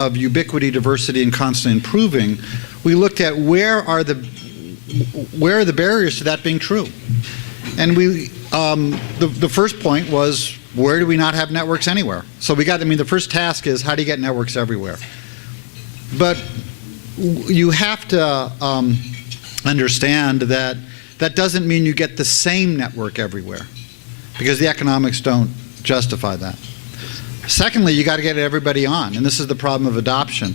of ubiquity, diversity, and constantly improving, we looked at where are the barriers to that being true. And the first point was, where do we not have networks anywhere? So the first task is, how do you get networks everywhere? But you have to understand that that doesn't mean you get the same network everywhere, because the economics don't justify that. Secondly, you got to get everybody on, and this is the problem of adoption.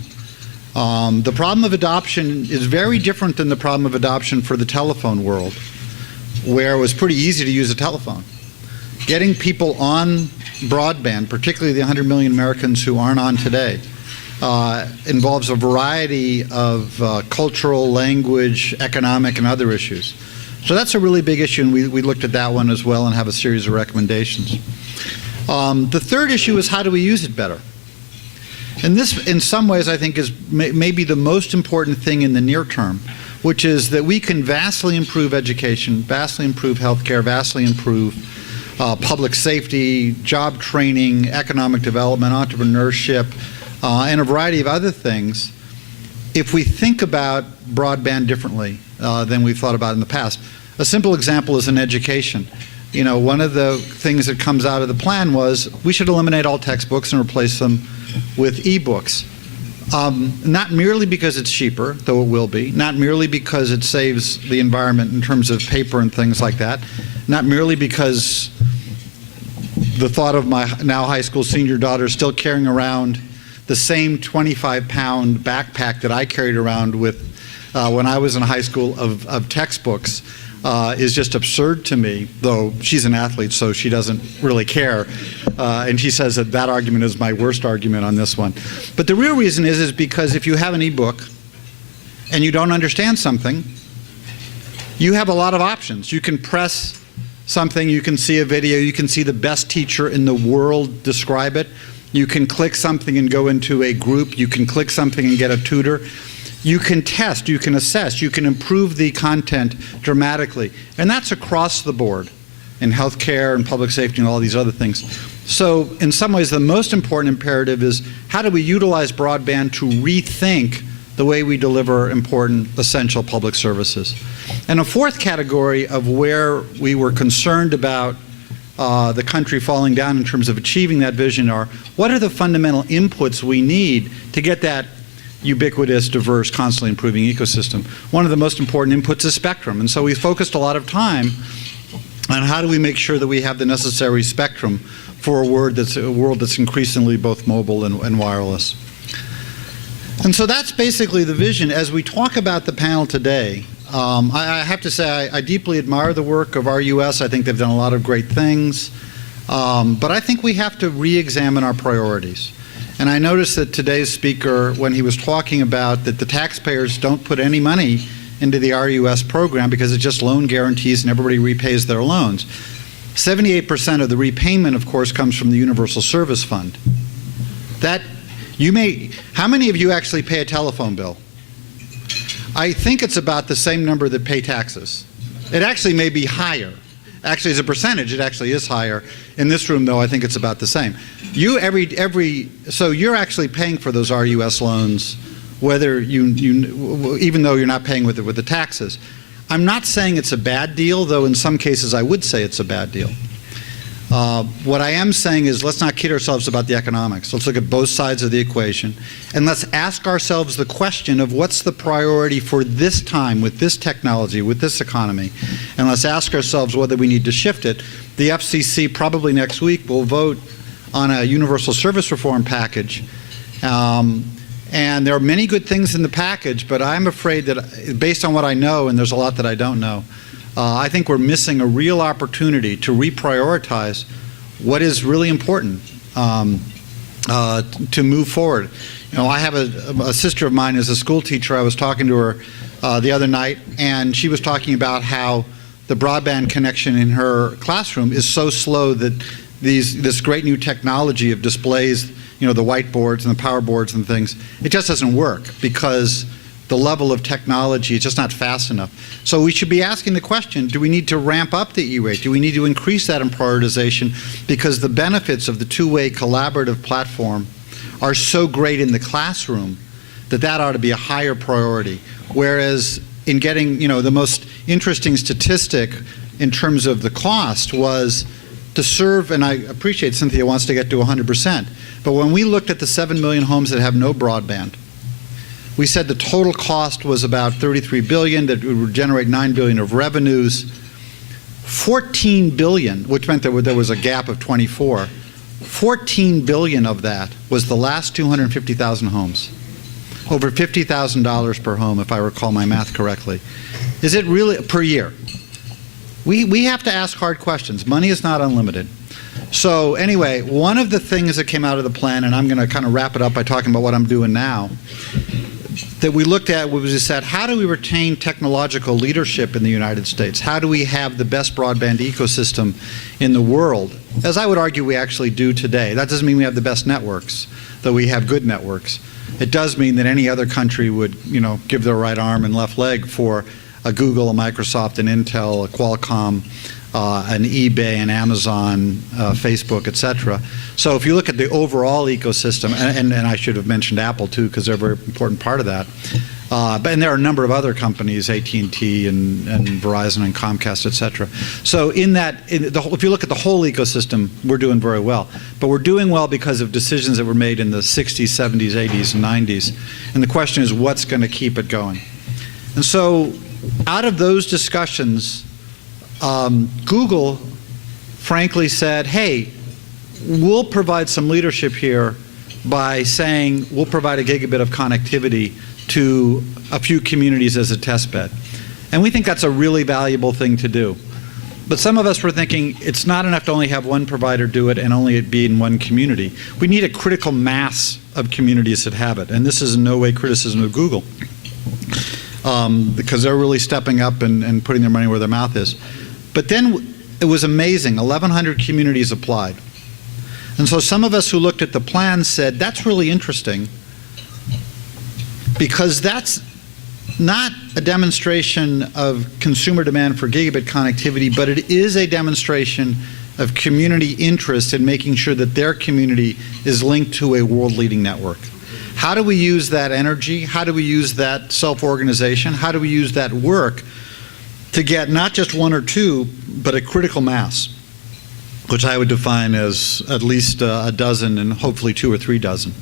The problem of adoption is very different than the problem of adoption for the telephone world, where it was pretty easy to use a telephone. Getting people on broadband, particularly the 100 million Americans who aren't on today, involves a variety of cultural, language, economic, and other issues. So that's a really big issue, and we looked at that one as well and have a series of recommendations. The third issue is, how do we use it better? And this, in some ways, I think is maybe the most important thing in the near term, which is that we can vastly improve education, vastly improve healthcare, vastly improve public safety, job training, economic development, entrepreneurship, and a variety of other things if we think about broadband differently than we've thought about in the past. A simple example is in education. You know, one of the things that comes out of the plan was we should eliminate all textbooks and replace them with e-books. Not merely because it's cheaper, though it will be, not merely because it saves the environment in terms of paper and things like that, not merely because the thought of my now high school senior daughter still carrying around the same 25-pound backpack that I carried around with when I was in high school of textbooks is just absurd to me, though she's an athlete, so she doesn't really care. And she says that that argument is my worst argument on this one. But the real reason is because if you have an e-book and you don't understand something, you have a lot of options. You can press something, you can see a video, you can see the best teacher in the world describe it. You can click something and go into a group. You can click something and get a tutor. You can test, you can assess, you can improve the content dramatically. And that's across the board in healthcare and public safety and all these other things. So in some ways, the most important imperative is, how do we utilize broadband to rethink the way we deliver important, essential public services? And a fourth category of where we were concerned about the country falling down in terms of achieving that vision are, what are the fundamental inputs we need to get that ubiquitous, diverse, constantly improving ecosystem? One of the most important inputs is spectrum. And so we focused a lot of time on how do we make sure that we have the necessary spectrum for a world that's increasingly both mobile and wireless. And so that's basically the vision. As we talk about the panel today, I have to say I deeply admire the work of RUS. I think they've done a lot of great things. But I think we have to re-examine our priorities. And I noticed that today's speaker, when he was talking about that the taxpayers don't put any money into the RUS program because it's just loan guarantees and everybody repays their loans. 78% of the repayment, of course, comes from the Universal Service Fund. How many of you actually pay a telephone bill? I think it's about the same number that pay taxes. It actually may be higher. Actually, as a percentage, it actually is higher. In this room, though, I think it's about the same. So you're actually paying for those RUS loans, whether even though you're not paying with the taxes. I'm not saying it's a bad deal, though in some cases I would say it's a bad deal. What I am saying is, let's not kid ourselves about the economics. Let's look at both sides of the equation, and let's ask ourselves the question of what's the priority for this time, with this technology, with this economy, and let's ask ourselves whether we need to shift it. The FCC probably next week will vote on a universal service reform package, and there are many good things in the package, but I'm afraid that based on what I know, and there's a lot that I don't know, I think we're missing a real opportunity to reprioritize what is really important to move forward. You know, I have a sister of mine who's a school teacher. I was talking to her the other night, and she was talking about how the broadband connection in her classroom is so slow that this great new technology of displays, you know, the whiteboards and the power boards and things, it just doesn't work because the level of technology is just not fast enough. So we should be asking the question, do we need to ramp up the E-rate? Do we need to increase that in prioritization? Because the benefits of the two-way collaborative platform are so great in the classroom that that ought to be a higher priority. Whereas in getting, the most interesting statistic in terms of the cost was to serve, and I appreciate Cynthia wants to get to 100%, but when we looked at the 7 million homes that have no broadband, we said the total cost was about $33 billion, that it would generate $9 billion of revenues. $14 billion, which meant there was a gap of 24, $14 billion of that was the last 250,000 homes. Over $50,000 per home, if I recall my math correctly. Is it really per year? We have to ask hard questions. Money is not unlimited. So anyway, one of the things that came out of the plan, and I'm going to kind of wrap it up by talking about what I'm doing now, that we looked at was we said, how do we retain technological leadership in the United States? How do we have the best broadband ecosystem in the world? As I would argue we actually do today. That doesn't mean we have the best networks, though we have good networks. It does mean that any other country would, give their right arm and left leg for a Google, a Microsoft, an Intel, a Qualcomm, an eBay, an Amazon, Facebook, etc. So if you look at the overall ecosystem, and I should have mentioned Apple too, because they're a very important part of that. And there are a number of other companies, AT&T and Verizon and Comcast, etc. So if you look at the whole ecosystem, we're doing very well. But we're doing well because of decisions that were made in the 60s, 70s, 80s, and 90s. And the question is, what's going to keep it going? And so out of those discussions, Google frankly said, hey, we'll provide some leadership here by saying we'll provide a gigabit of connectivity to a few communities as a test bed. And we think that's a really valuable thing to do. But some of us were thinking it's not enough to only have one provider do it and only it be in one community. We need a critical mass of communities that have it. And this is in no way criticism of Google, because they're really stepping up and putting their money where their mouth is. But then it was amazing. 1,100 communities applied. And so some of us who looked at the plan said, that's really interesting, because that's not a demonstration of consumer demand for gigabit connectivity, but it is a demonstration of community interest in making sure that their community is linked to a world-leading network. How do we use that energy? How do we use that self-organization? How do we use that work to get not just one or two, but a critical mass, which I would define as at least a dozen and hopefully 2 or 3 dozen.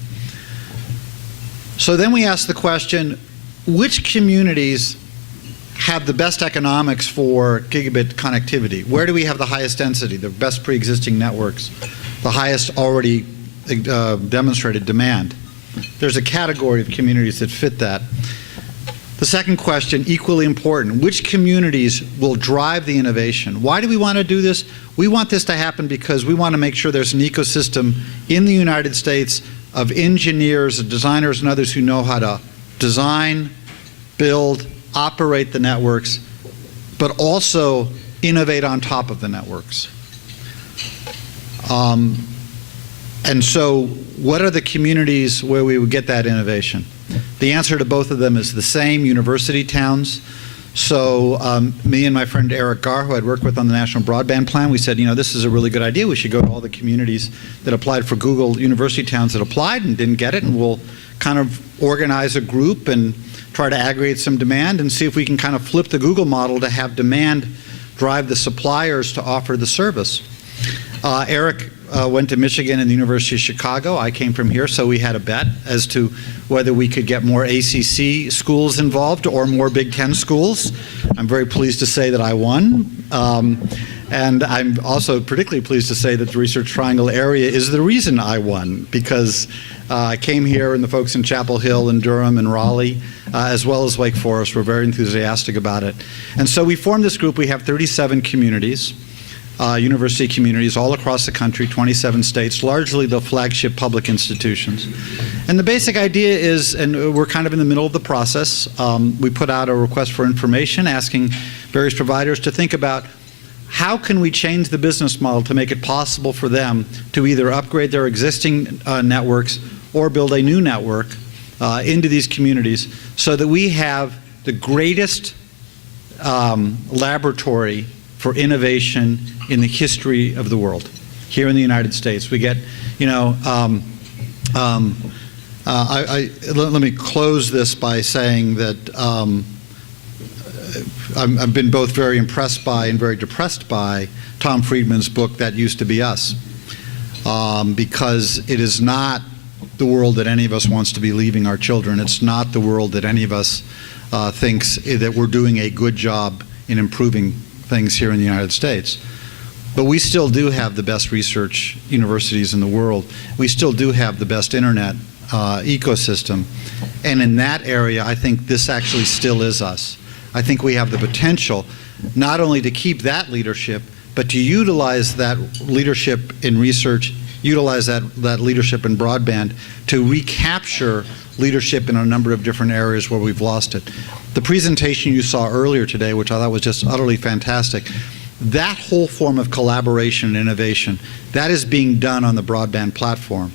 So then we asked the question, which communities have the best economics for gigabit connectivity? Where do we have the highest density, the best pre-existing networks, the highest already demonstrated demand? There's a category of communities that fit that. The second question, equally important, which communities will drive the innovation? Why do we want to do this? We want this to happen because we want to make sure there's an ecosystem in the United States of engineers, designers, and others who know how to design, build, operate the networks, but also innovate on top of the networks. And so what are the communities where we would get that innovation? The answer to both of them is the same, university towns. So me and my friend Eric Garr, who I'd worked with on the National Broadband Plan, we said, this is a really good idea. We should go to all the communities that applied for Google, university towns that applied and didn't get it, and we'll kind of organize a group and try to aggregate some demand and see if we can kind of flip the Google model to have demand drive the suppliers to offer the service. Eric went to Michigan and the University of Chicago. I came from here, so we had a bet as to whether we could get more ACC schools involved or more Big Ten schools. I'm very pleased to say that I won. And I'm also particularly pleased to say that the Research Triangle area is the reason I won, because I came here and the folks in Chapel Hill and Durham and Raleigh, as well as Wake Forest, were very enthusiastic about it. And so we formed this group. We have 37 communities. University communities all across the country, 27 states, largely the flagship public institutions. And the basic idea is, and we're kind of in the middle of the process, we put out a request for information asking various providers to think about how can we change the business model to make it possible for them to either upgrade their existing networks or build a new network into these communities so that we have the greatest laboratory for innovation in the history of the world here in the United States. We get, Let me close this by saying that I've been both very impressed by and very depressed by Tom Friedman's book, That Used to Be Us, because it is not the world that any of us wants to be leaving our children. It's not the world that any of us thinks that we're doing a good job in improving things here in the United States. But we still do have the best research universities in the world. We still do have the best internet ecosystem. And in that area, I think this actually still is us. I think we have the potential not only to keep that leadership, but to utilize that leadership in research, utilize that leadership in broadband to recapture leadership in a number of different areas where we've lost it. The presentation you saw earlier today, which I thought was just utterly fantastic, that whole form of collaboration and innovation, that is being done on the broadband platform.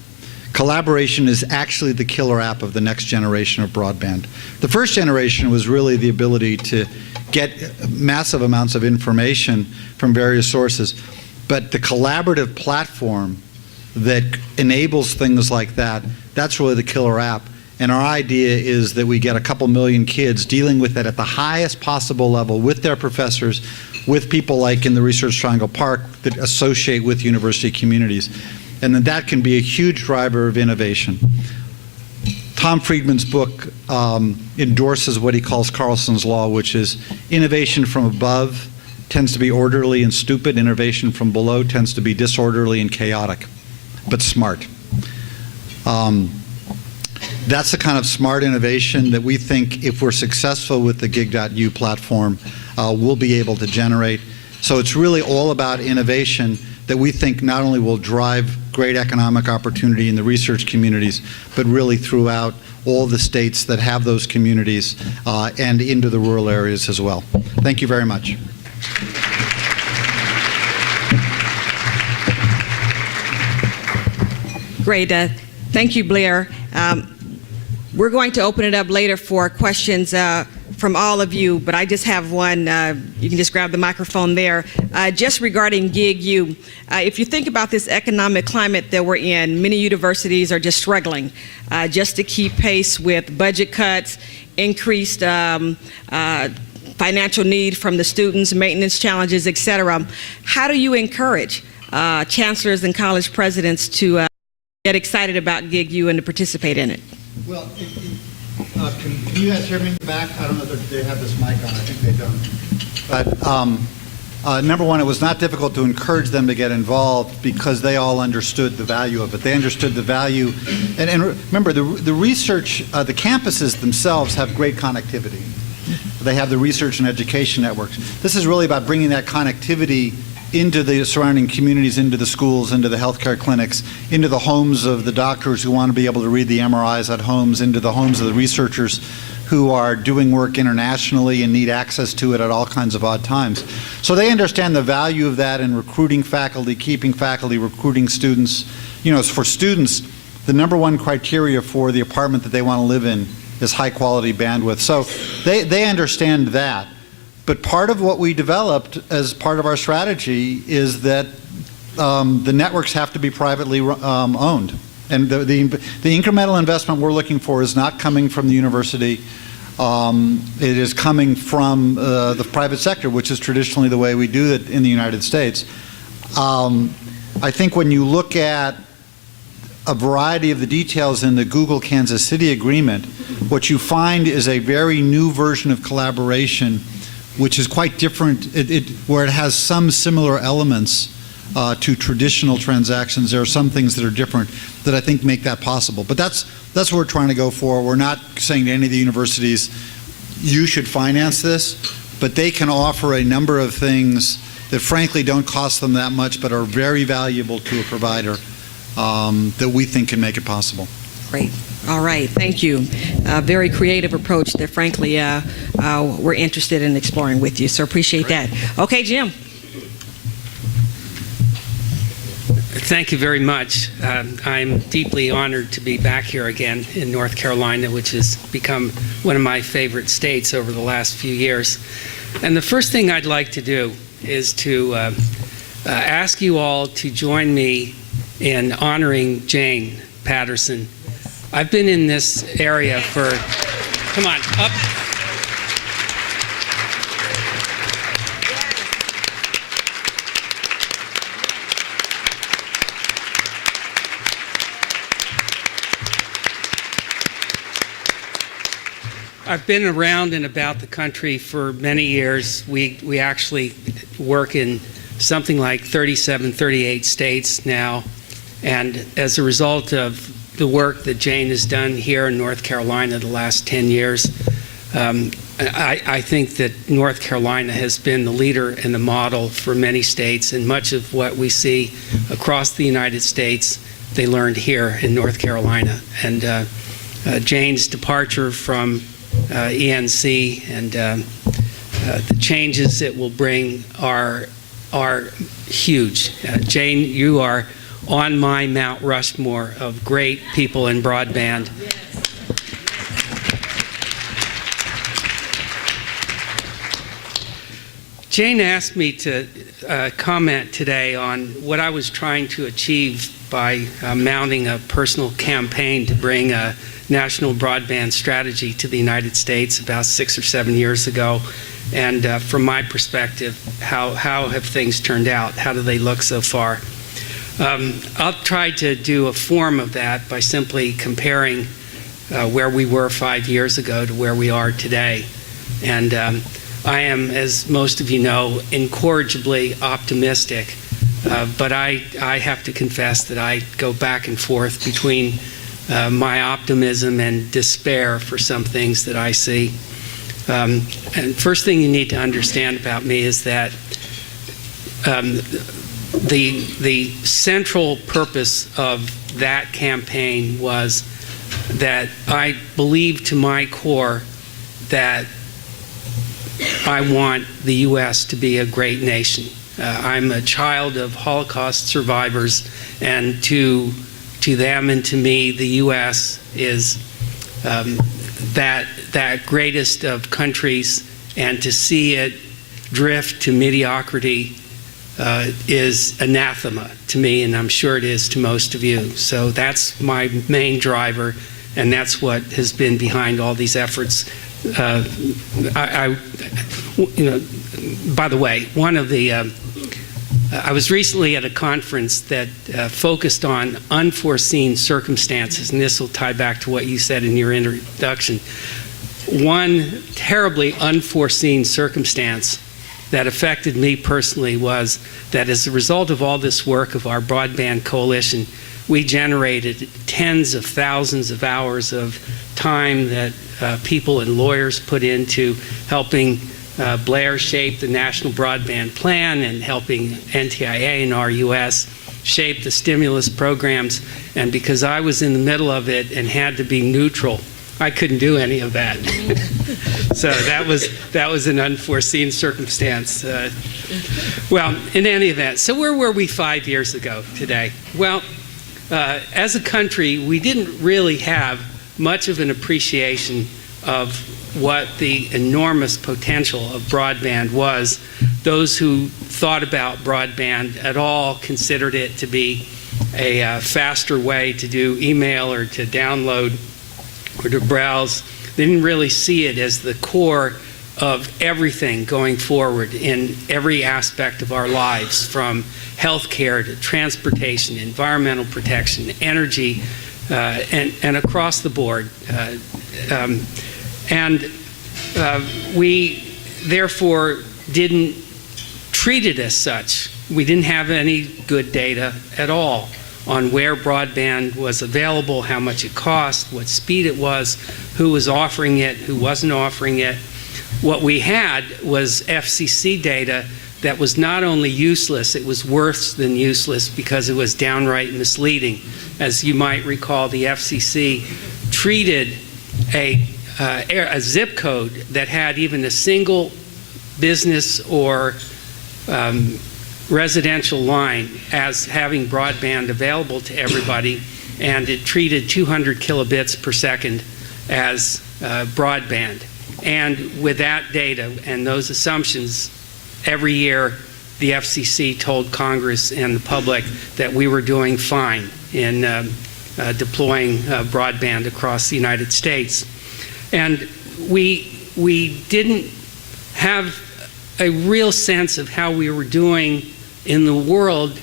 Collaboration is actually the killer app of the next generation of broadband. The first generation was really the ability to get massive amounts of information from various sources. But the collaborative platform that enables things like that, that's really the killer app. And our idea is that we get a couple million kids dealing with it at the highest possible level with their professors, with people like in the Research Triangle Park that associate with university communities. And that can be a huge driver of innovation. Tom Friedman's book endorses what he calls Carlson's Law, which is innovation from above tends to be orderly and stupid. Innovation from below tends to be disorderly and chaotic, but smart. That's the kind of smart innovation that we think, if we're successful with the Gig.U platform, we'll be able to generate. So it's really all about innovation that we think not only will drive great economic opportunity in the research communities, but really throughout all the states that have those communities and into the rural areas as well. Thank you very much. Great. Thank you, Blair. We're going to open it up later for questions from all of you, but I just have one. You can just grab the microphone there. Just regarding Gig.U, if you think about this economic climate that we're in, many universities are just struggling just to keep pace with budget cuts, increased financial need from the students, maintenance challenges, et cetera. How do you encourage chancellors and college presidents to get excited about Gig.U and to participate in it? Well, can you guys hear me in the back? I don't know if they have this mic on. I think they don't. But number one, it was not difficult to encourage them to get involved because they all understood the value of it. They understood the value. And remember, the research, the campuses themselves have great connectivity. They have the research and education networks. This is really about bringing that connectivity into the surrounding communities, into the schools, into the healthcare clinics, into the homes of the doctors who want to be able to read the MRIs at homes, into the homes of the researchers who are doing work internationally and need access to it at all kinds of odd times. So they understand the value of that in recruiting faculty, keeping faculty, recruiting students. You know, for students, the number one criteria for the apartment that they want to live in is high quality bandwidth. So they understand that. But part of what we developed as part of our strategy is that the networks have to be privately owned. And the incremental investment we're looking for is not coming from the university. It is coming from the private sector, which is traditionally the way we do it in the United States. I think when you look at a variety of the details in the Google-Kansas City agreement, what you find is a very new version of collaboration which is quite different, where it has some similar elements to traditional transactions. There are some things that are different that I think make that possible. But that's what we're trying to go for. We're not saying to any of the universities, you should finance this, but they can offer a number of things that frankly don't cost them that much, but are very valuable to a provider that we think can make it possible. Great. All right. Thank you. A very creative approach that, frankly, we're interested in exploring with you. So appreciate that. Okay, Jim. Thank you very much. I'm deeply honored to be back here again in North Carolina, which has become one of my favorite states over the last few years. And the first thing I'd like to do is to ask you all to join me in honoring Jane Patterson. I've been in this area for, come on, up. I've been around and about the country for many years. We actually work in something like 37, 38 states now. And as a result of the work that Jane has done here in North Carolina the last 10 years, I think that North Carolina has been the leader and the model for many states, and much of what we see across the United States, they learned here in North Carolina. And Jane's departure from ENC and the changes it will bring are huge. Jane, you are on my Mount Rushmore of great people in broadband. Jane asked me to comment today on what I was trying to achieve by mounting a personal campaign to bring a national broadband strategy to the United States about 6 or 7 years ago. And from my perspective, how have things turned out? How do they look so far? I'll try to do a form of that by simply comparing where we were 5 years ago to where we are today. And I am, as most of you know, incorrigibly optimistic, but I have to confess that I go back and forth between my optimism and despair for some things that I see. And first thing you need to understand about me is that the central purpose of that campaign was that I believe to my core that I want the U.S. to be a great nation. I'm a child of Holocaust survivors, and to them and to me, the U.S. is that greatest of countries, and to see it drift to mediocrity is anathema to me, and I'm sure it is to most of you. So that's my main driver, and that's what has been behind all these efforts. By the way, I was recently at a conference that focused on unforeseen circumstances, and this will tie back to what you said in your introduction. One terribly unforeseen circumstance that affected me personally was that as a result of all this work of our Broadband Coalition, we generated tens of thousands of hours of time that people and lawyers put into helping Blair shape the National Broadband Plan and helping NTIA and RUS shape the stimulus programs. And because I was in the middle of it and had to be neutral, I couldn't do any of that. So that was an unforeseen circumstance. Well, in any event, so where were we 5 years ago today? Well, as a country, we didn't really have much of an appreciation of what the enormous potential of broadband was. Those who thought about broadband at all considered it to be a faster way to do email or to download or to browse. They didn't really see it as the core of everything going forward in every aspect of our lives, from healthcare to transportation, environmental protection, energy, and across the board. We therefore didn't treat it as such. We didn't have any good data at all on where broadband was available, how much it cost, what speed it was, who was offering it, who wasn't offering it. What we had was FCC data that was not only useless, it was worse than useless because it was downright misleading. As you might recall, the FCC treated a zip code that had even a single business or residential line as having broadband available to everybody, and it treated 200 kilobits per second as broadband. And with that data and those assumptions, every year the FCC told Congress and the public that we were doing fine in deploying broadband across the United States. And we didn't have a real sense of how we were doing in the world,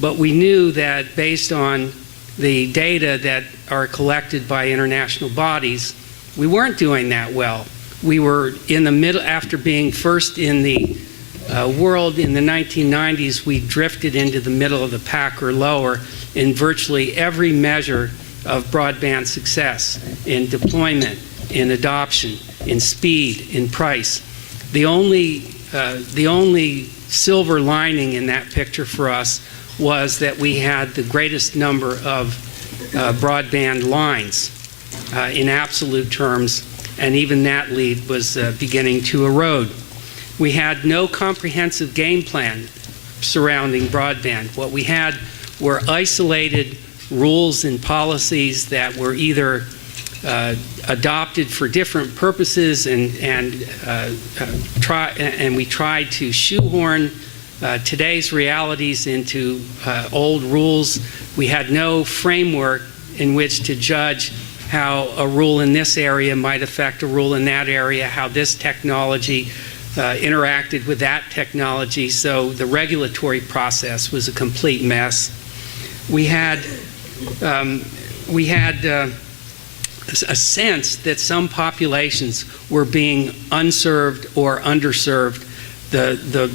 but we knew that based on the data that are collected by international bodies, we weren't doing that well. We were in the middle, after being first in the world in the 1990s, we drifted into the middle of the pack or lower in virtually every measure of broadband success, in deployment, in adoption, in speed, in price. The only silver lining in that picture for us was that we had the greatest number of broadband lines in absolute terms, and even that lead was beginning to erode. We had no comprehensive game plan surrounding broadband. What we had were isolated rules and policies that were either adopted for different purposes, and we tried to shoehorn today's realities into old rules. We had no framework in which to judge how a rule in this area might affect a rule in that area, how this technology interacted with that technology, so the regulatory process was a complete mess. We had a sense that some populations were being unserved or underserved, the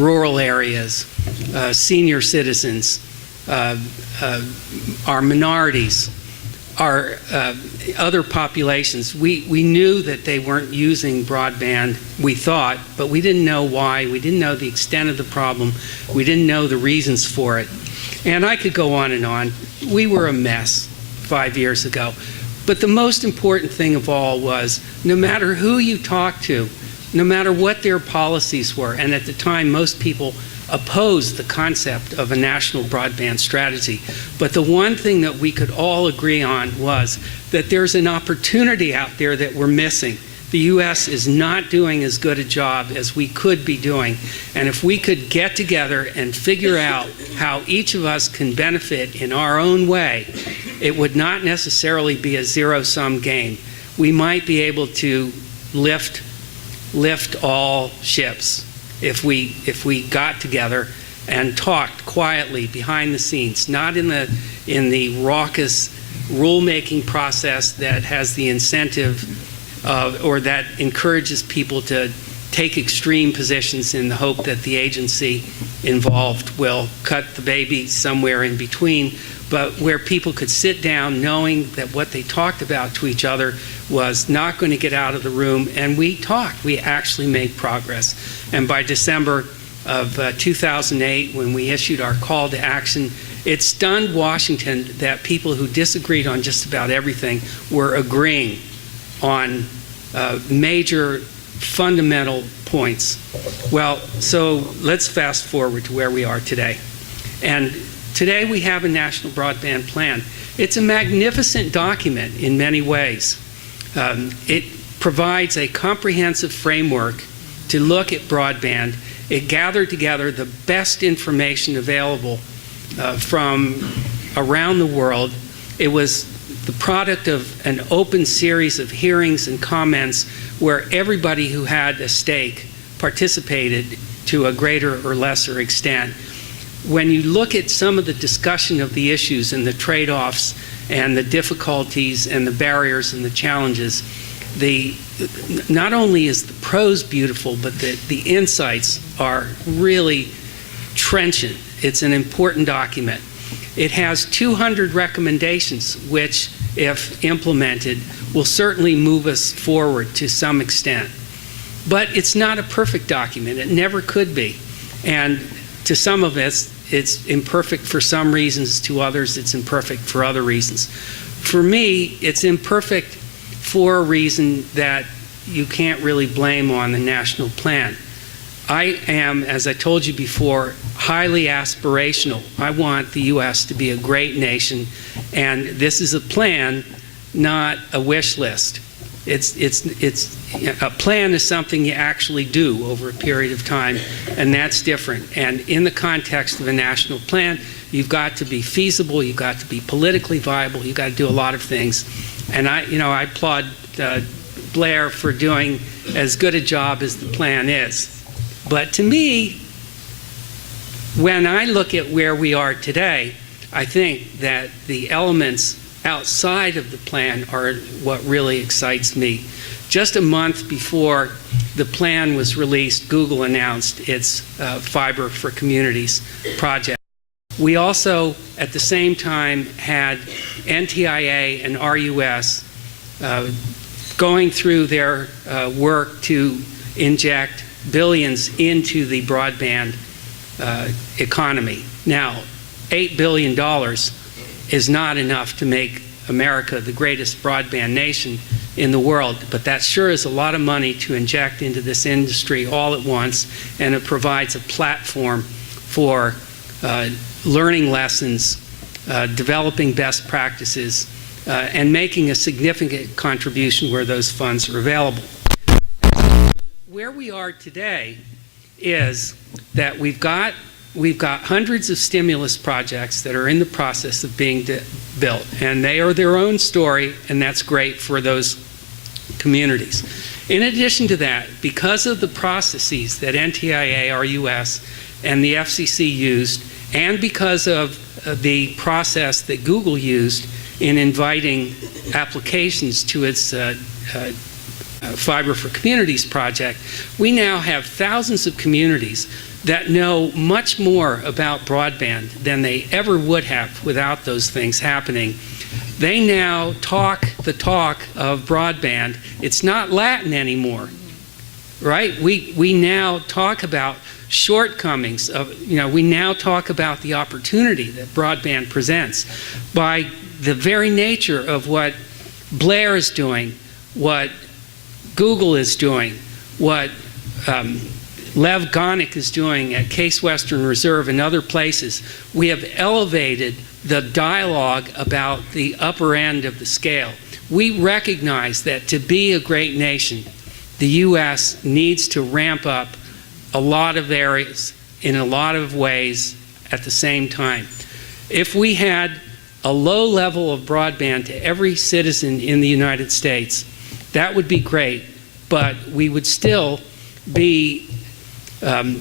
rural areas, senior citizens, our minorities, our other populations. We knew that they weren't using broadband, we thought, but we didn't know why. We didn't know the extent of the problem. We didn't know the reasons for it. And I could go on and on. We were a mess 5 years ago. But the most important thing of all was, no matter who you talk to, no matter what their policies were, and at the time most people opposed the concept of a national broadband strategy, but the one thing that we could all agree on was that there's an opportunity out there that we're missing. The U.S. is not doing as good a job as we could be doing, and if we could get together and figure out how each of us can benefit in our own way, it would not necessarily be a zero-sum game. We might be able to lift all ships if we got together and talked quietly behind the scenes, not in the raucous rulemaking process that has the incentive or that encourages people to take extreme positions in the hope that the agency involved will cut the baby somewhere in between, but where people could sit down knowing that what they talked about to each other was not going to get out of the room, and we talked. We actually made progress. And by December of 2008, when we issued our call to action, it stunned Washington that people who disagreed on just about everything were agreeing on major fundamental points. Well, so let's fast forward to where we are today. And today we have a national broadband plan. It's a magnificent document in many ways. It provides a comprehensive framework to look at broadband. It gathered together the best information available from around the world. It was the product of an open series of hearings and comments where everybody who had a stake participated to a greater or lesser extent. When you look at some of the discussion of the issues and the trade-offs and the difficulties and the barriers and the challenges, not only is the prose beautiful, but the insights are really trenchant. It's an important document. It has 200 recommendations, which, if implemented, will certainly move us forward to some extent. But it's not a perfect document. It never could be. And to some of us, it's imperfect for some reasons. To others, it's imperfect for other reasons. For me, it's imperfect for a reason that you can't really blame on the national plan. I am, as I told you before, highly aspirational. I want the U.S. to be a great nation, and this is a plan, not a wish list. A plan is something you actually do over a period of time, and that's different. And in the context of a national plan, you've got to be feasible, you've got to be politically viable, you've got to do a lot of things. And I applaud Blair for doing as good a job as the plan is. But to me, when I look at where we are today, I think that the elements outside of the plan are what really excites me. Just a month before the plan was released, Google announced its Fiber for Communities project. We also, at the same time, had NTIA and RUS going through their work to inject billions into the broadband economy. Now, $8 billion is not enough to make America the greatest broadband nation in the world, but that sure is a lot of money to inject into this industry all at once, and it provides a platform for learning lessons, developing best practices, and making a significant contribution where those funds are available. Where we are today is that we've got hundreds of stimulus projects that are in the process of being built, and they are their own story, and that's great for those communities. In addition to that, because of the processes that NTIA, RUS, and the FCC used, and because of the process that Google used in inviting applications to its Fiber for Communities project, we now have thousands of communities that know much more about broadband than they ever would have without those things happening. They now talk the talk of broadband. It's not Latin anymore, right? We now talk about shortcomings of, we now talk about the opportunity that broadband presents by the very nature of what Blair is doing, what Google is doing, what Levin is doing at Case Western Reserve and other places. We have elevated the dialogue about the upper end of the scale. We recognize that to be a great nation, the U.S. needs to ramp up a lot of areas in a lot of ways at the same time. If we had a low level of broadband to every citizen in the United States, that would be great, but we would still be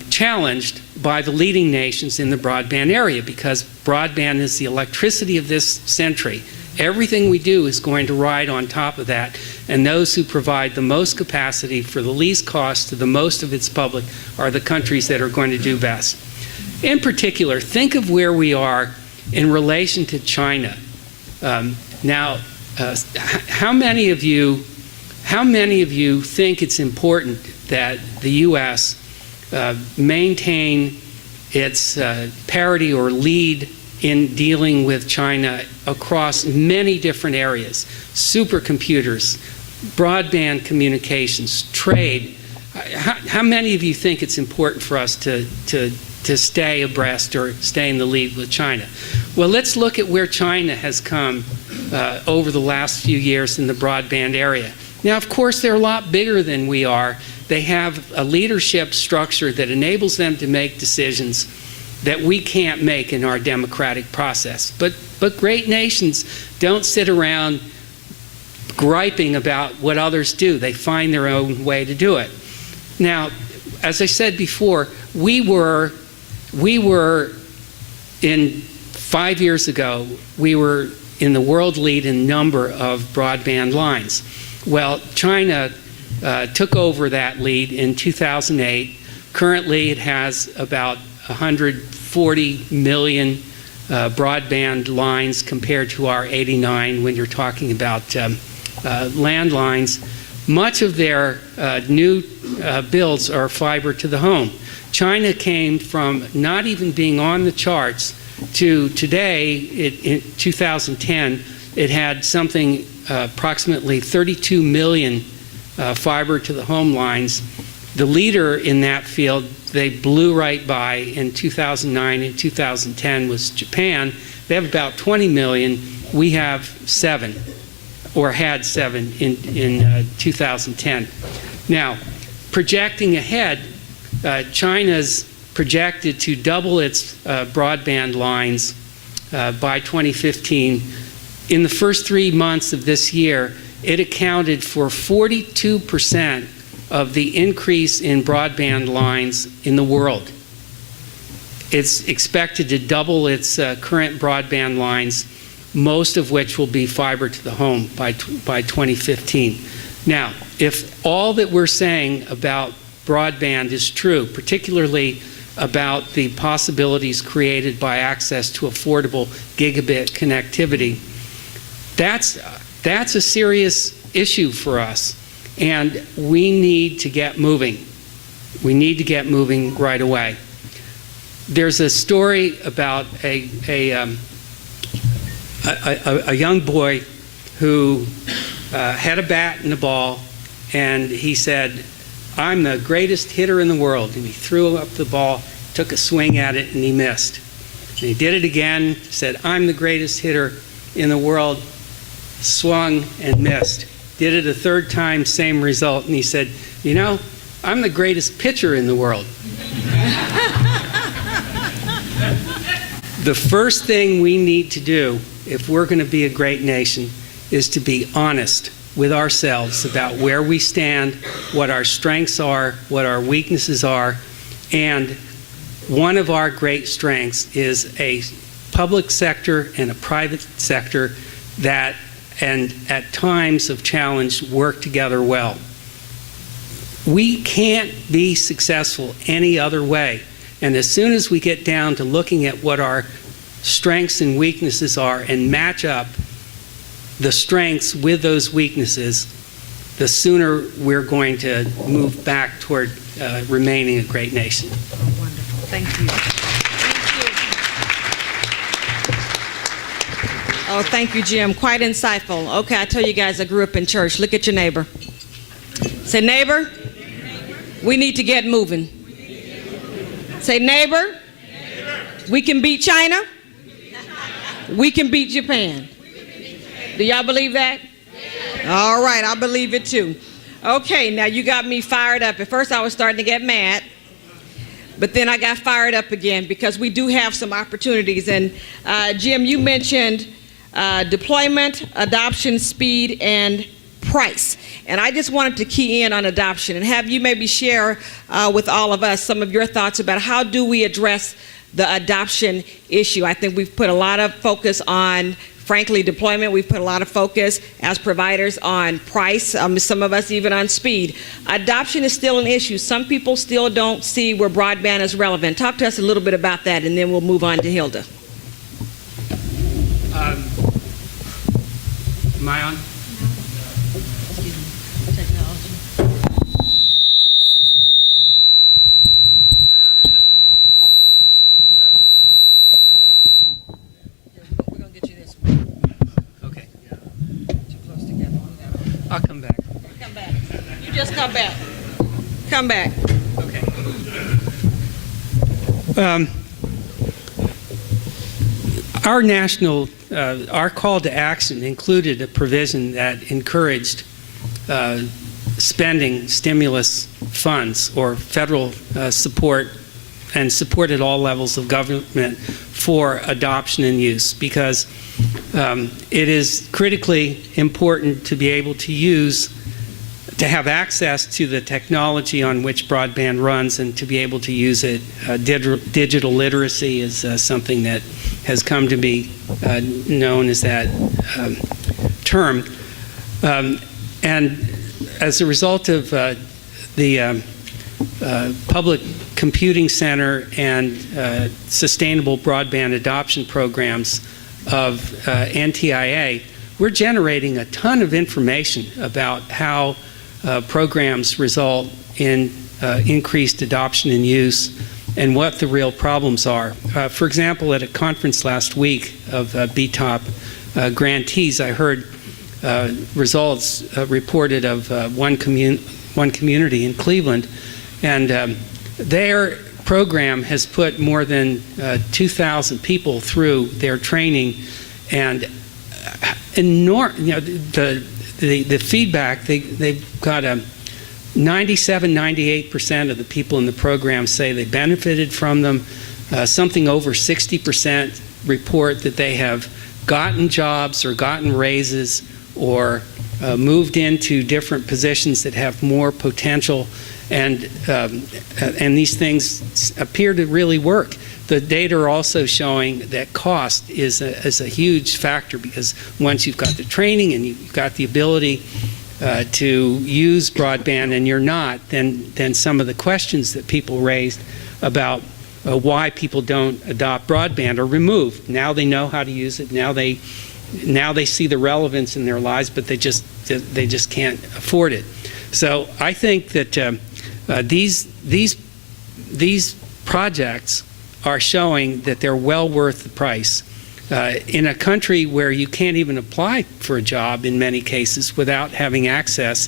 challenged by the leading nations in the broadband area, because broadband is the electricity of this century. Everything we do is going to ride on top of that, and those who provide the most capacity for the least cost to the most of its public are the countries that are going to do best. In particular, think of where we are in relation to China. How many of you think it's important that the U.S. maintain its parity or lead in dealing with China across many different areas? Supercomputers, broadband communications, trade. How many of you think it's important for us to stay abreast or stay in the lead with China? Well, let's look at where China has come over the last few years in the broadband area. Now, of course, they're a lot bigger than we are. They have a leadership structure that enables them to make decisions that we can't make in our democratic process. But great nations don't sit around griping about what others do. They find their own way to do it. Now, as I said before, we were 5 years ago, we were in the world lead in number of broadband lines. Well, China took over that lead in 2008. Currently, it has about 140 million broadband lines compared to our 89 when you're talking about landlines. Much of their new builds are fiber to the home. China came from not even being on the charts to today, in 2010, it had something approximately 32 million fiber to the home lines. The leader in that field, they blew right by in 2009 and 2010, was Japan. They have about 20 million. We have 7, or had 7 in 2010. Now, projecting ahead, China's projected to double its broadband lines by 2015. In the first 3 months of this year, it accounted for 42% of the increase in broadband lines in the world. It's expected to double its current broadband lines, most of which will be fiber to the home by 2015. Now, if all that we're saying about broadband is true, particularly about the possibilities created by access to affordable gigabit connectivity, that's a serious issue for us, and we need to get moving. We need to get moving right away. There's a story about a young boy who had a bat and a ball, and he said, "I'm the greatest hitter in the world." And he threw up the ball, took a swing at it, and he missed. And he did it again, said, "I'm the greatest hitter in the world," swung and missed. Did it a third time, same result, and he said, "You know, I'm the greatest pitcher in the world." The first thing we need to do if we're going to be a great nation is to be honest with ourselves about where we stand, what our strengths are, what our weaknesses are, and one of our great strengths is a public sector and a private sector that, and at times of challenge, work together well. We can't be successful any other way. And as soon as we get down to looking at what our strengths and weaknesses are and match up the strengths with those weaknesses, the sooner we're going to move back toward remaining a great nation. Oh, wonderful. Thank you. Oh, thank you, Jim. Quite insightful. Okay, I tell you guys, I grew up in church. Look at your neighbor. Say, neighbor, we need to get moving. Say, neighbor, we can beat China. We can beat Japan. Do y'all believe that? All right, I believe it too. Okay, now you got me fired up. At first I was starting to get mad, but then I got fired up again because we do have some opportunities. And Jim, you mentioned deployment, adoption, speed, and price. And I just wanted to key in on adoption and have you maybe share with all of us some of your thoughts about how do we address the adoption issue. I think we've put a lot of focus on, frankly, deployment. We've put a lot of focus as providers on price, some of us even on speed. Adoption is still an issue. Some people still don't see where broadband is relevant. Talk to us a little bit about that, and then we'll move on to Hilda. Am I on? I'll come back. Come back. You just come back. Come back. Okay. Our call to action included a provision that encouraged spending stimulus funds or federal support and supported all levels of government for adoption and use, because it is critically important to be able to have access to the technology on which broadband runs and to be able to use it. Digital literacy is something that has come to be known as that term. And as a result of the Public Computing Center and Sustainable Broadband Adoption Programs of NTIA, we're generating a ton of information about how programs result in increased adoption and use and what the real problems are. For example, at a conference last week of BTOP grantees, I heard results reported of one community in Cleveland, and their program has put more than 2,000 people through their training, and the feedback, they've got 98% of the people in the program say they benefited from them. Something over 60% report that they have gotten jobs or gotten raises or moved into different positions that have more potential, and these things appear to really work. The data are also showing that cost is a huge factor, because once you've got the training and you've got the ability to use broadband and you're not, then some of the questions that people raised about why people don't adopt broadband are removed. Now they know how to use it. Now they see the relevance in their lives, but they just can't afford it. So I think that these projects are showing that they're well worth the price. In a country where you can't even apply for a job in many cases without having access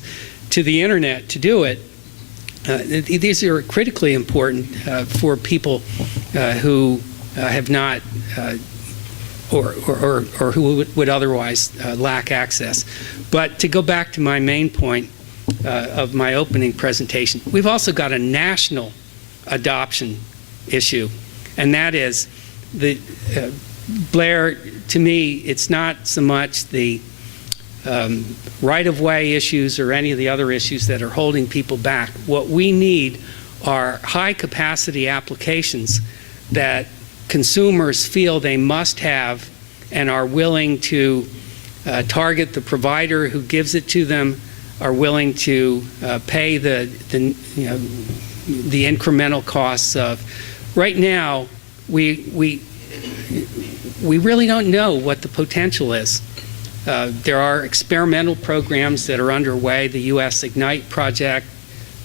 to the internet to do it, these are critically important for people who have not or who would otherwise lack access. But to go back to my main point of my opening presentation, we've also got a national adoption issue, and that is the Blair, to me, it's not so much the right-of-way issues or any of the other issues that are holding people back. What we need are high-capacity applications that consumers feel they must have and are willing to target the provider who gives it to them, are willing to pay the incremental costs of. Right now, we really don't know what the potential is. There are experimental programs that are underway. The U.S. Ignite project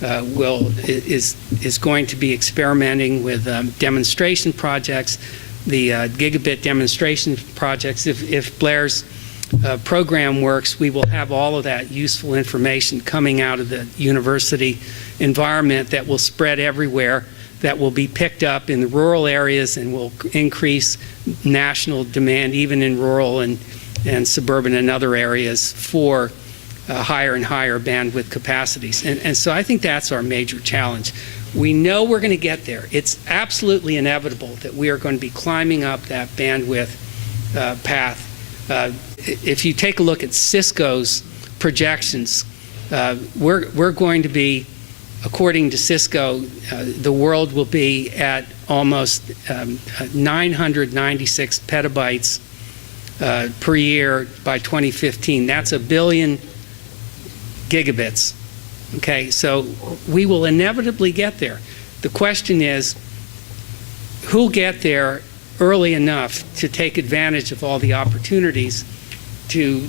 is going to be experimenting with demonstration projects, the gigabit demonstration projects. If Blair's program works, we will have all of that useful information coming out of the university environment that will spread everywhere, that will be picked up in the rural areas and will increase national demand even in rural and suburban and other areas for higher and higher bandwidth capacities. And so I think that's our major challenge. We know we're going to get there. It's absolutely inevitable that we are going to be climbing up that bandwidth path. If you take a look at Cisco's projections, we're going to be, according to Cisco, the world will be at almost 996 petabytes per year by 2015. That's 1 billion gigabits. Okay, so we will inevitably get there. The question is, who'll get there early enough to take advantage of all the opportunities to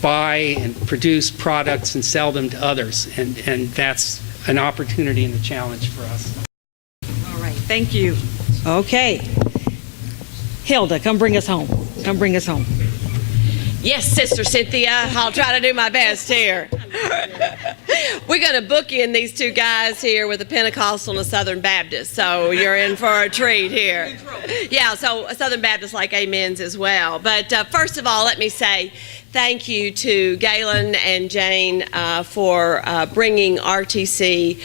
buy and produce products and sell them to others? And that's an opportunity and a challenge for us. All right, thank you. Okay. Hilda, come bring us home. Come bring us home. Yes, Sister Cynthia, I'll try to do my best here. We're going to book in these two guys here with a Pentecostal and a Southern Baptist, so you're in for a treat here. Yeah, so a Southern Baptist like amens as well. But first of all, let me say thank you to Galen and Jane for bringing RTC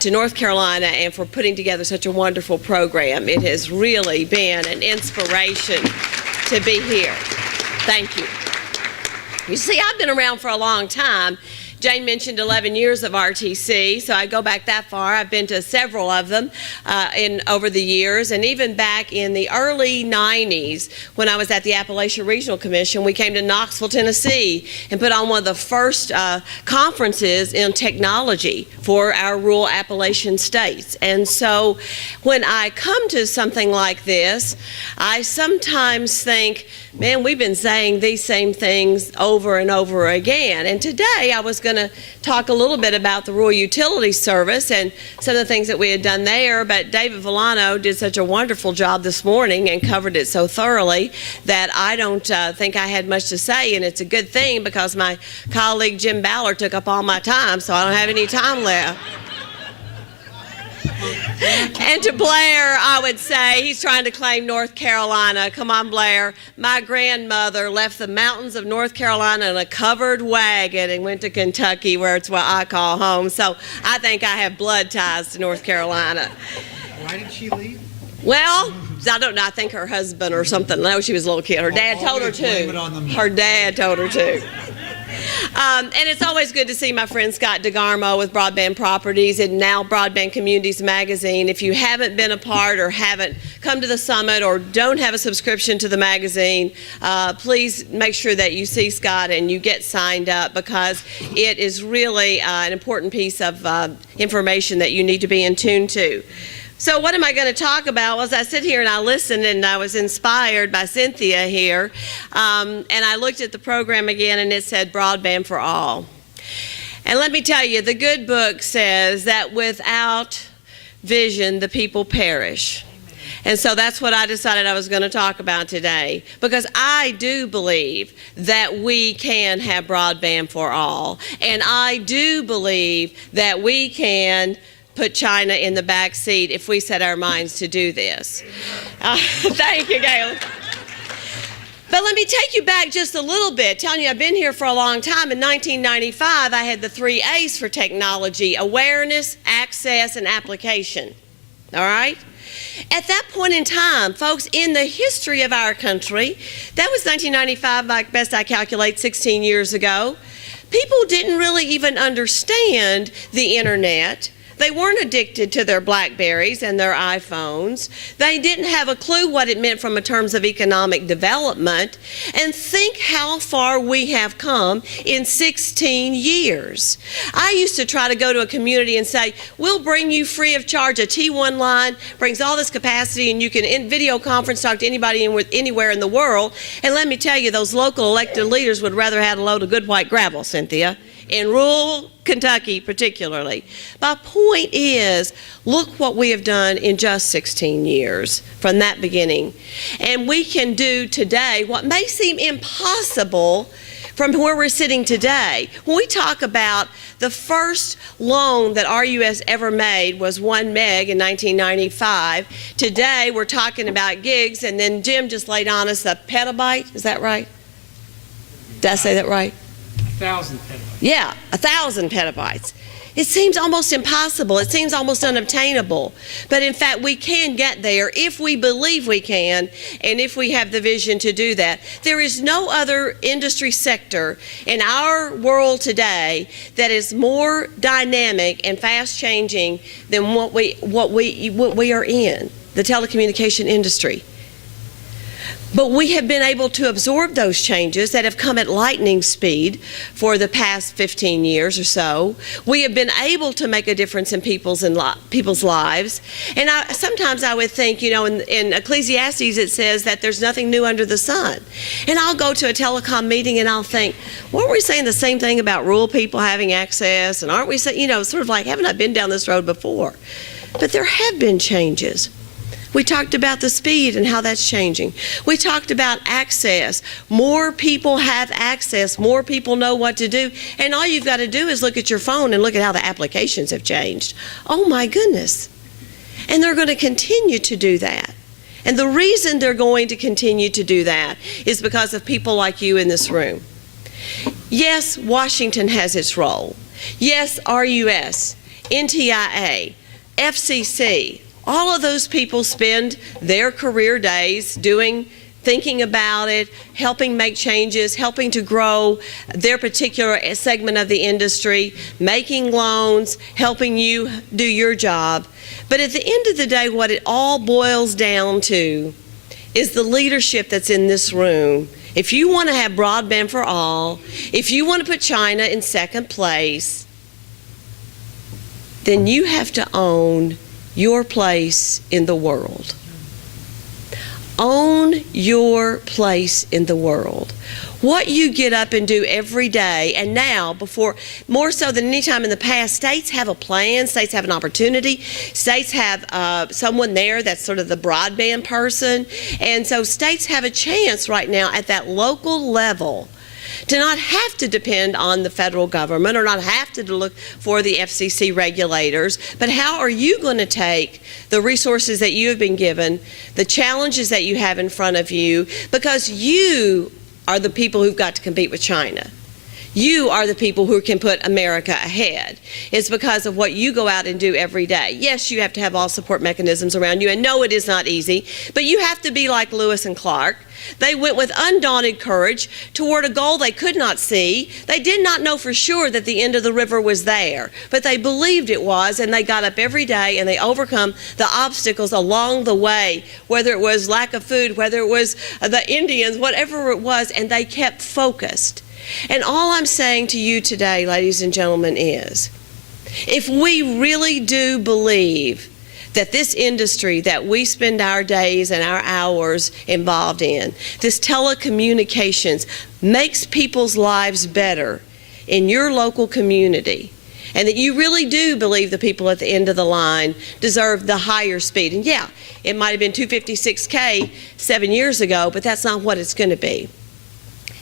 to North Carolina and for putting together such a wonderful program. It has really been an inspiration to be here. Thank you. You see, I've been around for a long time. Jane mentioned 11 years of RTC, so I go back that far. I've been to several of them over the years, and even back in the early 90s when I was at the Appalachian Regional Commission, we came to Knoxville, Tennessee, and put on one of the first conferences in technology for our rural Appalachian states. And so when I come to something like this, I sometimes think, man, we've been saying these same things over and over again. And today I was going to talk a little bit about the Rural Utility Service and some of the things that we had done there, but David Villano did such a wonderful job this morning and covered it so thoroughly that I don't think I had much to say, and it's a good thing because my colleague Jim Ballard took up all my time, so I don't have any time left. And to Blair, I would say he's trying to claim North Carolina. Come on, Blair. My grandmother left the mountains of North Carolina in a covered wagon and went to Kentucky, where it's what I call home. So I think I have blood ties to North Carolina. Why did she leave? Well, I don't know. I think her husband or something. No, she was a little kid. Her dad told her to. Her dad told her to. And it's always good to see my friend Scott DeGarmo with Broadband Properties and now Broadband Communities Magazine. If you haven't been a part or haven't come to the summit or don't have a subscription to the magazine, please make sure that you see Scott and you get signed up, because it is really an important piece of information that you need to be in tune to. So what am I going to talk about? Well, as I sit here and I listened and I was inspired by Cynthia here, and I looked at the program again and it said Broadband for All. And let me tell you, the good book says that without vision, the people perish. And so that's what I decided I was going to talk about today, because I do believe that we can have broadband for all. And I do believe that we can put China in the back seat if we set our minds to do this. Thank you, Gail. But let me take you back just a little bit, telling you I've been here for a long time. In 1995, I had the 3 A's for technology: awareness, access, and application. All right? At that point in time, folks, in the history of our country, that was 1995, like best I calculate, 16 years ago, people didn't really even understand the internet. They weren't addicted to their Blackberries and their iPhones. They didn't have a clue what it meant from a terms of economic development. And think how far we have come in 16 years. I used to try to go to a community and say, we'll bring you free of charge a T1 line, brings all this capacity, and you can in video conference talk to anybody anywhere in the world. And let me tell you, those local elected leaders would rather have a load of good white gravel, Cynthia, in rural Kentucky particularly. My point is, look what we have done in just 16 years from that beginning. And we can do today what may seem impossible from where we're sitting today. When we talk about the first loan that RUS ever made was 1 meg in 1995. Today we're talking about gigs, and then Jim just laid on us a petabyte. Is that right? Did I say that right? 1,000 petabytes. Yeah, 1,000 petabytes. It seems almost impossible. It seems almost unobtainable. But in fact, we can get there if we believe we can, and if we have the vision to do that. There is no other industry sector in our world today that is more dynamic and fast changing than what we are in, the telecommunication industry. But we have been able to absorb those changes that have come at lightning speed for the past 15 years or so. We have been able to make a difference in people's lives. And sometimes I would think, you know, in Ecclesiastes it says that there's nothing new under the sun. And I'll go to a telecom meeting and I'll think, weren't we saying the same thing about rural people having access? And aren't we saying, you know, sort of like, haven't I been down this road before? But there have been changes. We talked about the speed and how that's changing. We talked about access. More people have access. More people know what to do. And all you've got to do is look at your phone and look at how the applications have changed. Oh my goodness. And they're going to continue to do that. And the reason they're going to continue to do that is because of people like you in this room. Yes, Washington has its role. Yes, RUS, NTIA, FCC, all of those people spend their career days thinking about it, helping make changes, helping to grow their particular segment of the industry, making loans, helping you do your job. But at the end of the day, what it all boils down to is the leadership that's in this room. If you want to have broadband for all, if you want to put China in second place, then you have to own your place in the world. Own your place in the world. What you get up and do every day, and now, before more so than any time in the past, states have a plan, states have an opportunity, states have someone there that's sort of the broadband person, and so states have a chance right now at that local level to not have to depend on the federal government or not have to look for the FCC regulators, but how are you going to take the resources that you have been given, the challenges that you have in front of you, because you are the people who've got to compete with China. You are the people who can put America ahead. It's because of what you go out and do every day. Yes, you have to have all support mechanisms around you, and no, it is not easy, but you have to be like Lewis and Clark. They went with undaunted courage toward a goal they could not see. They did not know for sure that the end of the river was there, but they believed it was, and they got up every day and they overcome the obstacles along the way, whether it was lack of food, whether it was the Indians, whatever it was, and they kept focused. And all I'm saying to you today, ladies and gentlemen, is if we really do believe that this industry that we spend our days and our hours involved in, this telecommunications, makes people's lives better in your local community, and that you really do believe the people at the end of the line deserve the higher speed. And yeah, it might have been 256K 7 years ago, but that's not what it's going to be.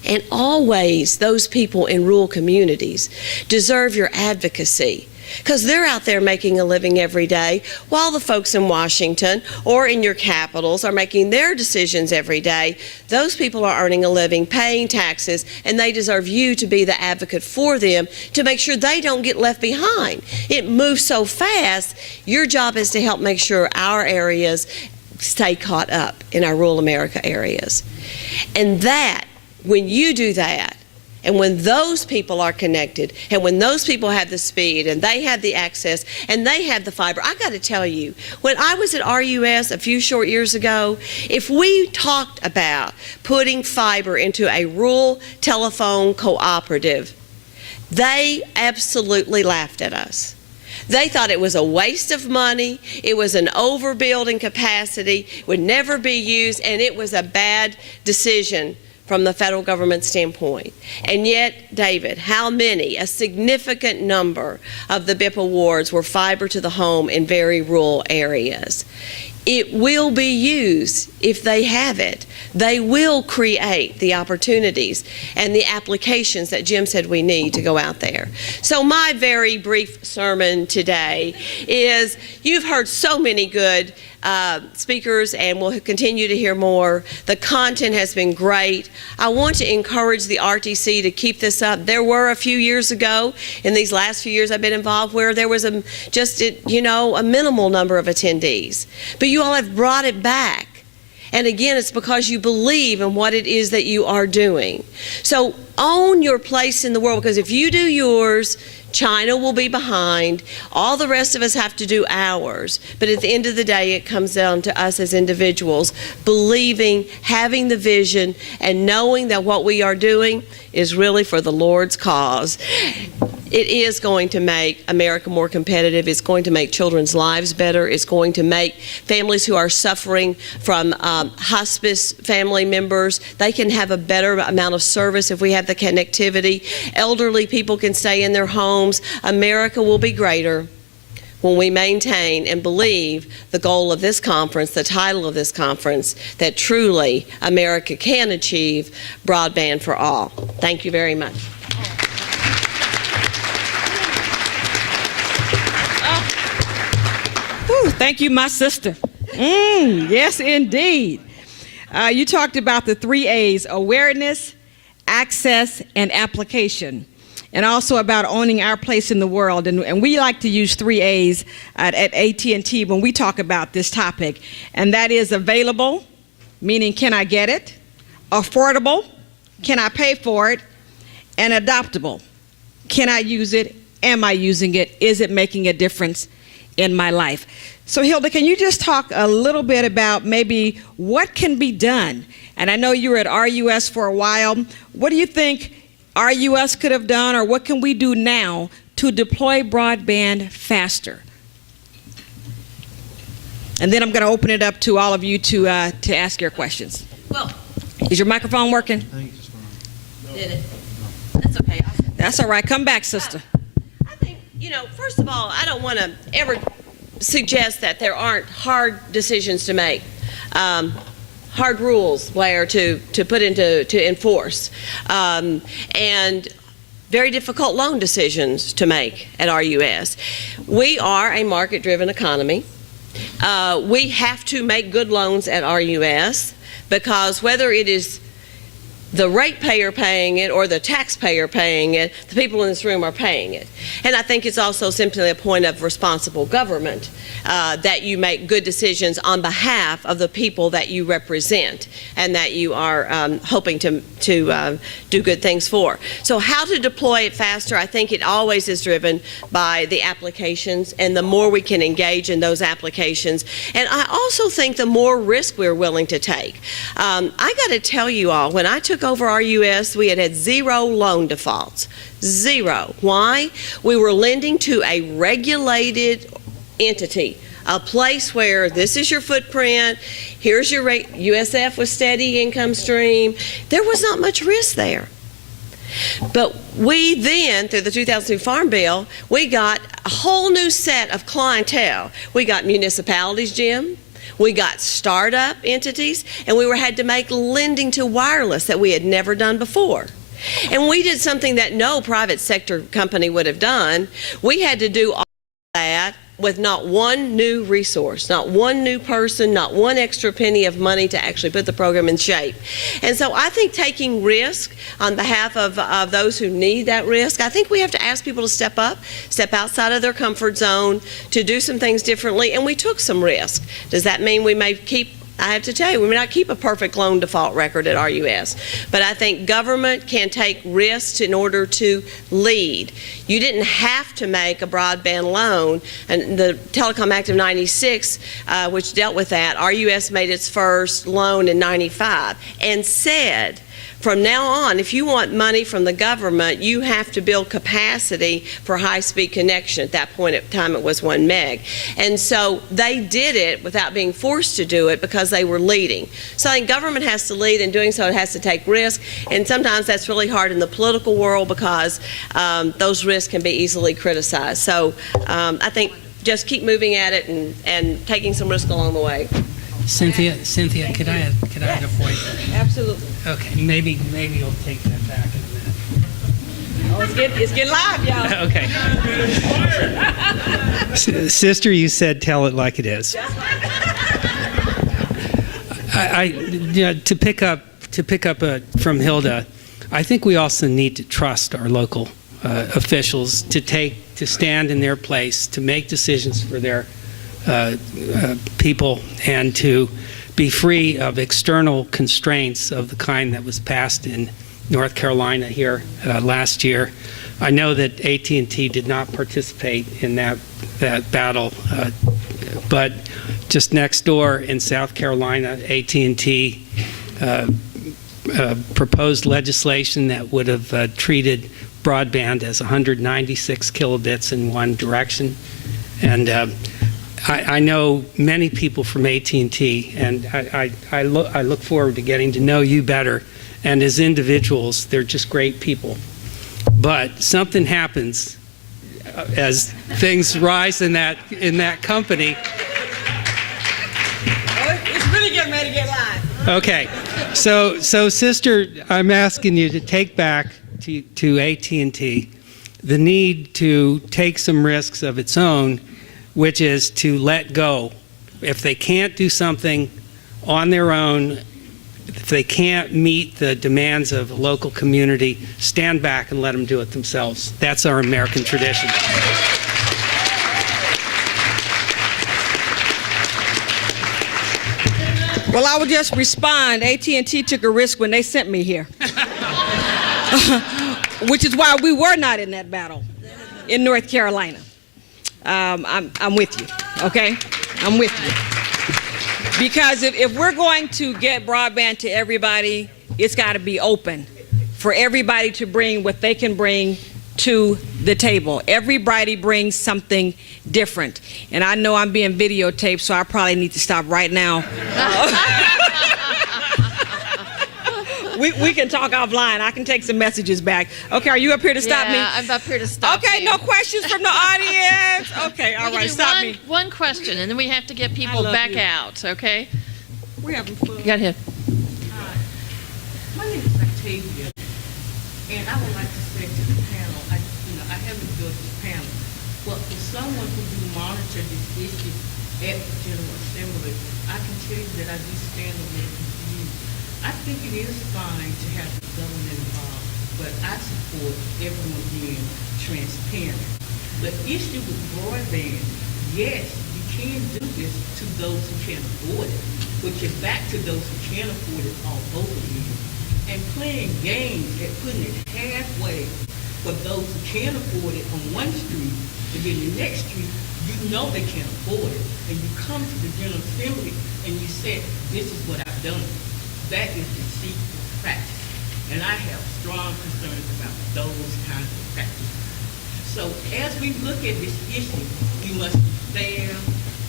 And always those people in rural communities deserve your advocacy, because they're out there making a living every day while the folks in Washington or in your capitals are making their decisions every day. Those people are earning a living, paying taxes, and they deserve you to be the advocate for them to make sure they don't get left behind. It moves so fast. Your job is to help make sure our areas stay caught up in our rural America areas. And that, when you do that, and when those people are connected, and when those people have the speed, and they have the access, and they have the fiber, I got to tell you, when I was at RUS a few short years ago, if we talked about putting fiber into a rural telephone cooperative, they absolutely laughed at us. They thought it was a waste of money, it was an overbuilding capacity, would never be used, and it was a bad decision from the federal government standpoint. And yet, David, how many, a significant number of the BIP awards were fiber to the home in very rural areas? It will be used if they have it. They will create the opportunities and the applications that Jim said we need to go out there. So my very brief sermon today is, you've heard so many good speakers, and we'll continue to hear more. The content has been great. I want to encourage the RTC to keep this up. There were a few years ago, in these last few years I've been involved, where there was a minimal number of attendees. But you all have brought it back. And again, it's because you believe in what it is that you are doing. So own your place in the world, because if you do yours, China will be behind. All the rest of us have to do ours. But at the end of the day, it comes down to us as individuals believing, having the vision, and knowing that what we are doing is really for the Lord's cause. It is going to make America more competitive. It's going to make children's lives better. It's going to make families who are suffering from hospice family members, they can have a better amount of service if we have the connectivity. Elderly people can stay in their homes. America will be greater when we maintain and believe the goal of this conference, the title of this conference, that truly America can achieve broadband for all. Thank you very much. Thank you, my sister. Yes, indeed. You talked about the 3 A's: awareness, access, and application, and also about owning our place in the world. And we like to use 3 A's at AT&T when we talk about this topic, and that is available, meaning can I get it? Affordable, can I pay for it? And adoptable, can I use it? Am I using it? Is it making a difference in my life? So Hilda, can you just talk a little bit about maybe what can be done? And I know you were at RUS for a while. What do you think RUS could have done, or what can we do now to deploy broadband faster? And then I'm going to open it up to all of you to ask your questions. Well, is your microphone working? I think it's fine. did it? That's okay. That's all right. Come back, sister. I think, first of all, I don't want to ever suggest that there aren't hard decisions to make. hard rules, Blair, to put to enforce, and very difficult loan decisions to make at RUS. We are a market-driven economy. We have to make good loans at RUS because whether it is the ratepayer paying it or the taxpayer paying it, the people in this room are paying it. And I think it's also simply a point of responsible government that you make good decisions on behalf of the people that you represent and that you are hoping to do good things for. So how to deploy it faster, I think it always is driven by the applications, and the more we can engage in those applications. And I also think the more risk we're willing to take. I got to tell you all, when I took over RUS, we had 0 loan defaults. 0. Why? We were lending to a regulated entity, a place where this is your footprint, here's your rate, USF with steady income stream. There was not much risk there. But we then, through the 2002 Farm Bill, we got a whole new set of clientele. We got municipalities, Jim. We got startup entities, and we had to make lending to wireless that we had never done before. And we did something that no private sector company would have done. We had to do all that with not one new resource, not one new person, not one extra penny of money to actually put the program in shape. And so I think taking risk on behalf of those who need that risk, I think we have to ask people to step up, step outside of their comfort zone, to do some things differently, and we took some risk. Does that mean we may keep, I have to tell you, we may not keep a perfect loan default record at RUS, but I think government can take risks in order to lead. You didn't have to make a broadband loan, and the Telecom Act of 96, which dealt with that, RUS made its first loan in 95 and said, from now on, if you want money from the government, you have to build capacity for high-speed connection. At that point in time, it was 1 meg. And so they did it without being forced to do it because they were leading. So I think government has to lead, and doing so it has to take risk. And sometimes that's really hard in the political world because those risks can be easily criticized. So I think just keep moving at it and taking some risk along the way. Cynthia, could I add a point? Absolutely. Okay, maybe you'll take that back in a minute. Oh, it's getting live, y'all. Okay. Sister, you said tell it like it is. To pick up from Hilda, I think we also need to trust our local officials to stand in their place, to make decisions for their people, and to be free of external constraints of the kind that was passed in North Carolina here last year. I know that AT&T did not participate in that battle, but just next door in South Carolina, AT&T proposed legislation that would have treated broadband as 196 kilobits in one direction. And I know many people from AT&T, and I look forward to getting to know you better. And as individuals, they're just great people. But something happens as things rise in that company. Oh, it's really getting ready to get live. Okay, so sister, I'm asking you to take back to AT&T the need to take some risks of its own, which is to let go. If they can't do something on their own, if they can't meet the demands of a local community, stand back and let them do it themselves. That's our American tradition. Well, I will just respond. AT&T took a risk when they sent me here, which is why we were not in that battle in North Carolina. I'm with you, okay? I'm with you. Because if we're going to get broadband to everybody, it's got to be open for everybody to bring what they can bring to the table. Everybody brings something different. And I know I'm being videotaped, so I probably need to stop right now. We can talk offline. I can take some messages back. Okay, are you up here to stop me? Yeah, I'm up here to stop Okay, you. no questions from the audience. Okay, all right, stop me. One question, and then we have to get people back out, okay? We're having fun. Go ahead. behavior. And I would like to say to the panel, I haven't built this panel, but for someone who do monitor this issue at the General Assembly, I can tell you that I do stand a little confused. I think it is fine to have the government involved, but I support everyone being transparent. The issue with broadband, yes, you can do this to those who can't afford it, but you're back to those who can't afford it all over again. And playing games and putting it halfway for those who can't afford it on one street, and then the next street, you know they can't afford it. And you come to the General Assembly and you say, this is what I've done. That is deceitful practice. And I have strong concerns about those kinds of practices. So as we look at this issue, we must be fair,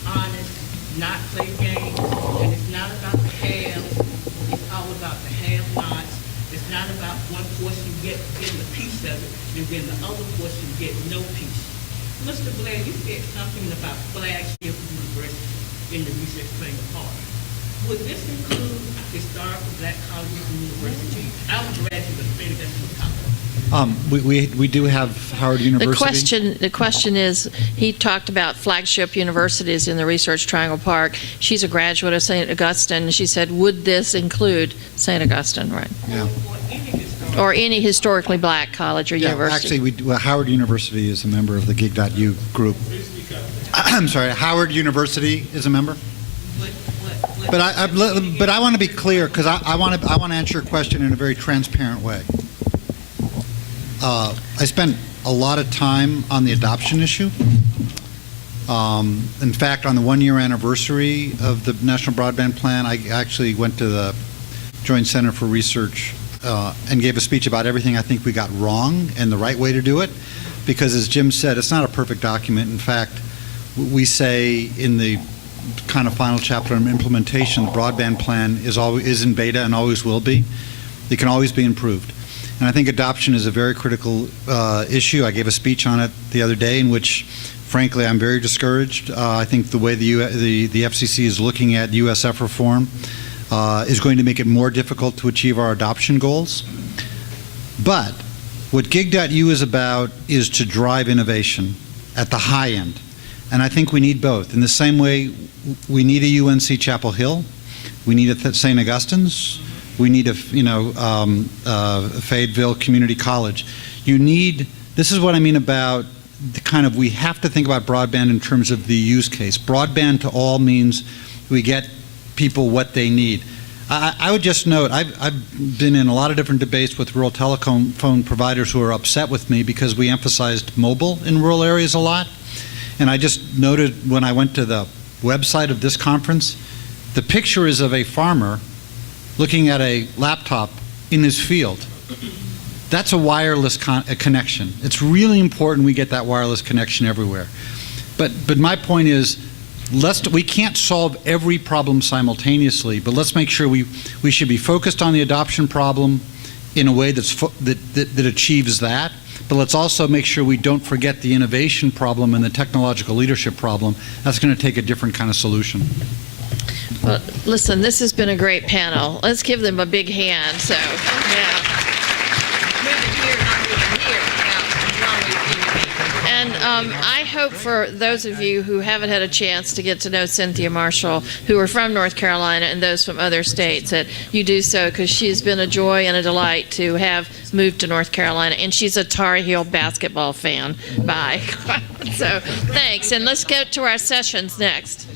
honest, not play games, and it's not about the haves. It's all about the have-nots. It's not about one portion getting a piece of it, and then the other portion get no piece. Mr. Blair, you said something about flagship university in the research planning part. Would this include historical black colleges and universities? I was graduate of St. Augustine College. We do have Howard University. The question is, he talked about flagship universities in the Research Triangle Park. She's a graduate of St. Augustine, and she said, would this include St. Augustine, right? Yeah. Or any historically black college or university? Actually, Howard University is a member of the Gig.U group. I'm sorry, Howard University is a member? But I want to be clear, because I want to answer your question in a very transparent way. I spent a lot of time on the adoption issue. In fact, on the one-year anniversary of the National Broadband Plan, I actually went to the Joint Center for Research and gave a speech about everything I think we got wrong and the right way to do it. Because as Jim said, it's not a perfect document. In fact, we say in the kind of final chapter on implementation, the broadband plan is in beta and always will be. It can always be improved. And I think adoption is a very critical issue. I gave a speech on it the other day in which, frankly, I'm very discouraged. I think the way the FCC is looking at USF reform is going to make it more difficult to achieve our adoption goals. But what Gig.U is about is to drive innovation at the high end. And I think we need both. In the same way, we need a UNC Chapel Hill, we need a St. Augustine's, we need a Fayetteville Community College. This is what I mean about the kind of, we have to think about broadband in terms of the use case. Broadband to all means we get people what they need. I would just note, I've been in a lot of different debates with rural telephone providers who are upset with me because we emphasized mobile in rural areas a lot. And I just noted when I went to the website of this conference, the picture is of a farmer looking at a laptop in his field. That's a wireless connection. It's really important we get that wireless connection everywhere. But my point is, we can't solve every problem simultaneously, but let's make sure we should be focused on the adoption problem in a way that achieves that. But let's also make sure we don't forget the innovation problem and the technological leadership problem. That's going to take a different kind of solution. Well, listen, this has been a great panel. Let's give them a big hand. So, yeah. And I hope for those of you who haven't had a chance to get to know Cynthia Marshall, who are from North Carolina, and those from other states, that you do so, because she's been a joy and a delight to have moved to North Carolina, and she's a Tar Heel basketball fan. Bye. So thanks, and let's go to our sessions next.